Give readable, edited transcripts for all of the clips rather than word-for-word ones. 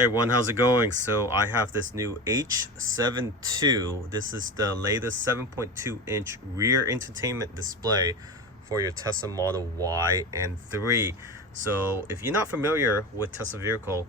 Hey everyone, how's it going? So I have this new H72. This is the latest 7.2 inch rear entertainment display for your Tesla Model Y and 3. So if you're not familiar with Tesla vehicle,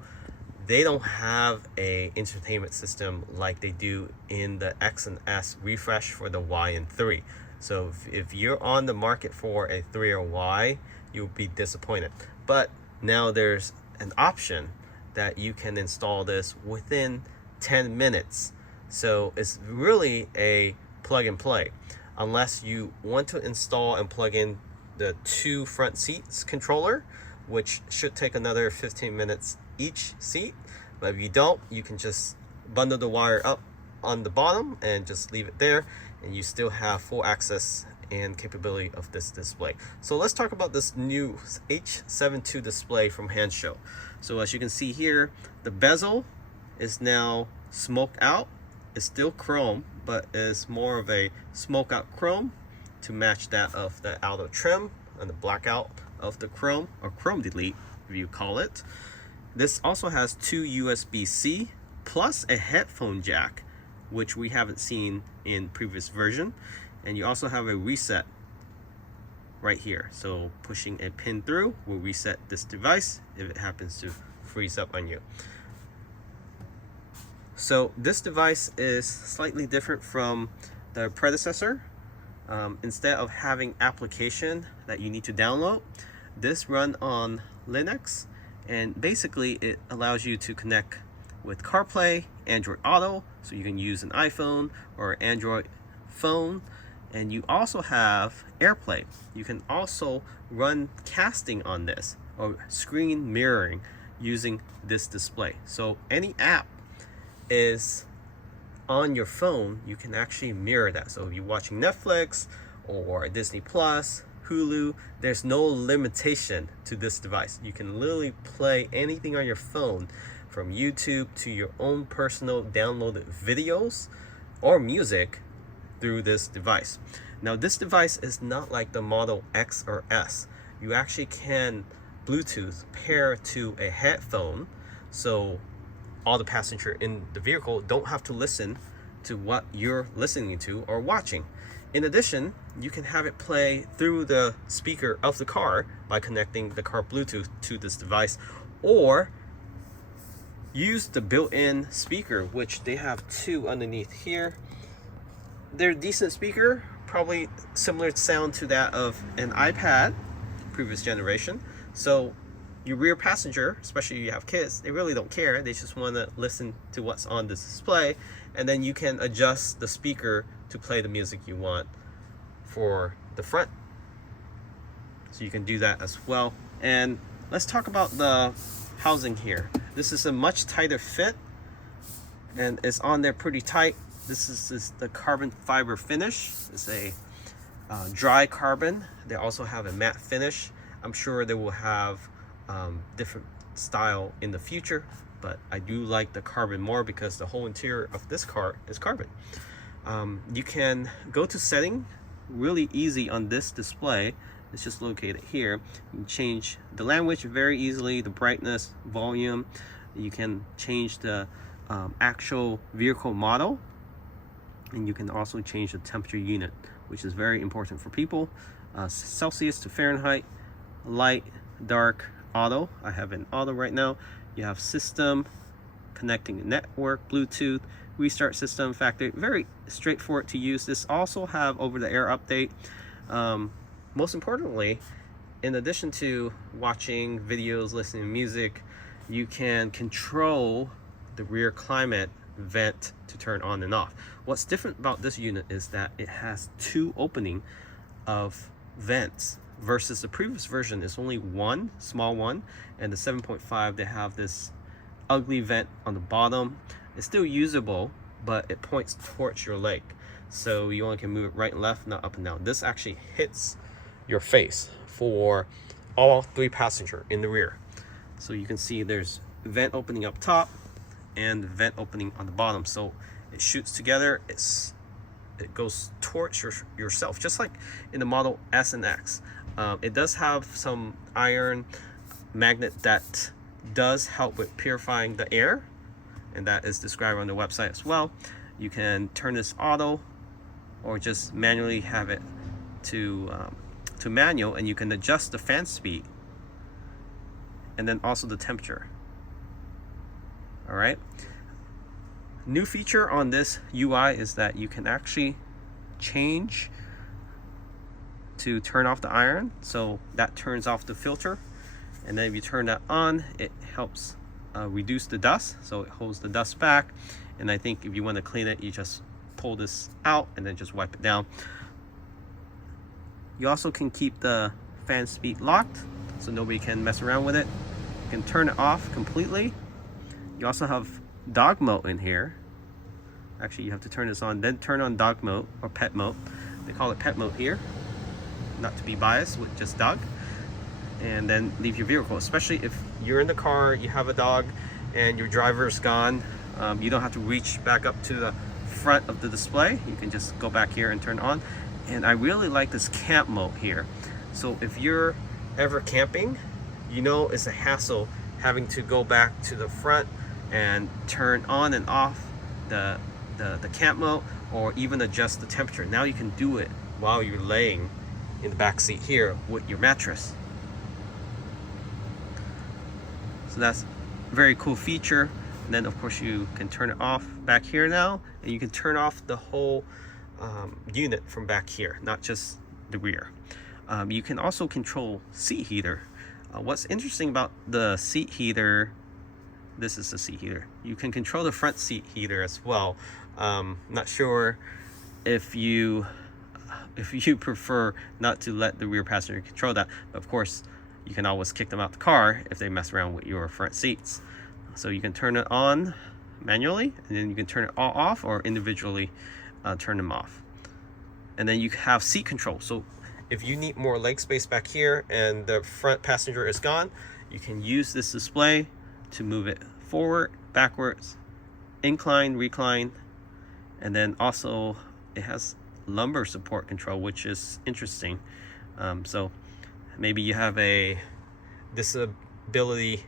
they don't have a entertainment system like they do in the X and S refresh for the Y and 3. So if you're on the market for a 3 or Y, you'll be disappointed. But now there's an option that you can install this within 10 minutes. So it's really a plug and play. Unless you want to install and plug in the 2 front seats controller, which should take another 15 minutes each seat. But if you don't, you can just bundle the wire up on the bottom and just leave it there, and you still have full access and capability of this display. So let's talk about this new H72 display from Hanshow. So as you can see here, the bezel is now smoked out. It's still chrome, but is more of a smoke out chrome to match that of the outer trim and the blackout of the chrome, or chrome delete if you call it. This also has 2 USB-C plus a headphone jack, which we haven't seen in previous version. And you also have a reset right here. So pushing a pin through will reset this device if it happens to freeze up on you. So this device is slightly different from the predecessor. Instead of having application that you need to download, this runs on Linux, and basically it allows you to connect with CarPlay, Android Auto, so you can use an iPhone or Android phone. And you also have AirPlay. You can also run casting on this or screen mirroring using this display. So any app is on your phone, you can actually mirror that. So if you're watching Netflix or Disney Plus, Hulu, there's no limitation to this device. You can literally play anything on your phone, from YouTube to your own personal downloaded videos or music through this device. Now this device is not like the Model X or S. You actually can Bluetooth pair to a headphone, so all the passengers in the vehicle don't have to listen to what you're listening to or watching. In addition, you can have it play through the speaker of the car by connecting the car Bluetooth to this device, or use the built-in speaker, which they have 2 underneath here. They're decent speaker, probably similar sound to that of an iPad previous generation. So your rear passenger, especially if you have kids, they really don't care. They just want to listen to what's on this display, and then you can adjust the speaker to play the music you want for the front. So you can do that as well. And let's talk about the housing here. This is a much tighter fit and it's on there pretty tight. This is the carbon fiber finish. It's a dry carbon. They also have a matte finish. I'm sure they will have different style in the future, but I do like the carbon more because the whole interior of this car is carbon. You can go to setting really easy on this display. It's just located here. You can change the language very easily, the brightness, volume. You can change the actual vehicle model, and you can also change the temperature unit, which is very important for people. Celsius to Fahrenheit, light, dark, auto. I have an auto right now. You have system, connecting network, Bluetooth, restart system, factory. Very straightforward to use. This also have over-the-air update. Most importantly, in addition to watching videos, listening to music, you can control the rear climate vent to turn on and off. What's different about this unit is that it has 2 opening of vents versus the previous version is only 1 small one, and the 7.5 they have this ugly vent on the bottom. It's still usable, but it points towards your leg, so you only can move it right and left, not up and down. This actually hits your face for all 3 passengers in the rear. So you can see there's vent opening up top and vent opening on the bottom, so it shoots together. It goes towards yourself, just like in the Model S and X. It does have some iron magnet that does help with purifying the air, and that is described on the website as well. You can turn this auto or just manually have it to manual, and you can adjust the fan speed and then also the temperature. All right. New feature on this UI is that you can actually change to turn off the iron, so that turns off the filter, and then if you turn that on, it helps reduce the dust, so it holds the dust back. And I think if you want to clean it, you just pull this out and then just wipe it down. You also can keep the fan speed locked so nobody can mess around with it. You can turn it off completely. You also have dog mode in here. Actually, you have to turn this on, then turn on dog mode or pet mode. They call it pet mode here, not to be biased with just dog. And then leave your vehicle, especially if you're in the car, you have a dog and your driver is gone. You don't have to reach back up to the front of the display. You can just go back here and turn it on. And I really like this camp mode here. So if you're ever camping, you know it's a hassle having to go back to the front and turn on and off the camp mode, or even adjust the temperature. Now you can do it while you're laying in the back seat here with your mattress. So that's a very cool feature. And then of course you can turn it off back here now, and you can turn off the whole unit from back here, not just the rear. You can also control seat heater. What's interesting about the seat heater, this is the seat heater. You can control the front seat heater as well. Not sure if you prefer not to let the rear passenger control that, but of course you can always kick them out the car if they mess around with your front seats. So you can turn it on manually, and then you can turn it all off or individually turn them off. And then you have seat control. So if you need more leg space back here and the front passenger is gone, you can use this display to move it forward, backwards, incline, recline. And then also it has lumbar support control, which is interesting. So maybe you have a disability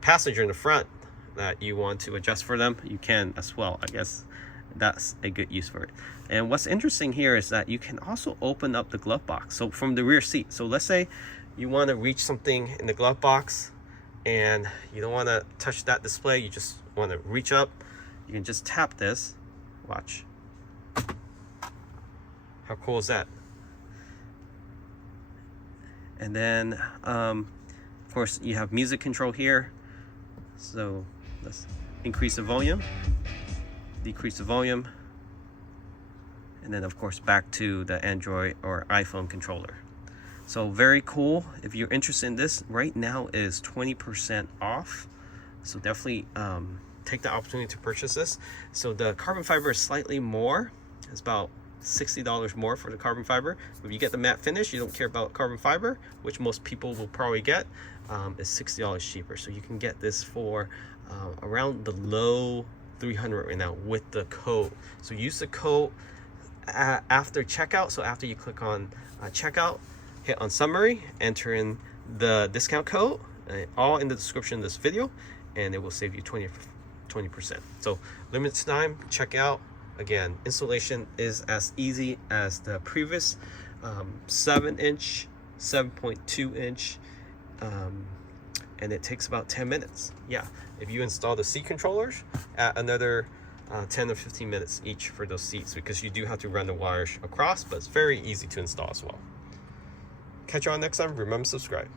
passenger in the front that you want to adjust for them, you can as well. I guess that's a good use for it. And what's interesting here is that you can also open up the glove box, so from the rear seat. So let's say you want to reach something in the glove box and you don't want to touch that display, you just want to reach up, you can just tap this. Watch. How cool is that? And then of course you have music control here. So let's increase the volume, decrease the volume, and then of course back to the Android or iPhone controller. So very cool. If you're interested in this, right now is 20% off. So definitely take the opportunity to purchase this. So the carbon fiber is slightly more. It's about $60 more for the carbon fiber. If you get the matte finish, you don't care about carbon fiber, which most people will probably get, is $60 cheaper. So you can get this for around the low 300 right now with the code. So use the code after checkout. So after you click on checkout, hit on summary, enter in the discount code, all in the description of this video, and it will save you 20%. So limited time, check out. Again, installation is as easy as the previous 7-inch, 7.2-inch, and it takes about 10 minutes. Yeah, if you install the seat controllers, add another 10 or 15 minutes each for those seats, because you do have to run the wires across, but it's very easy to install as well. Catch you on next time. Remember to subscribe.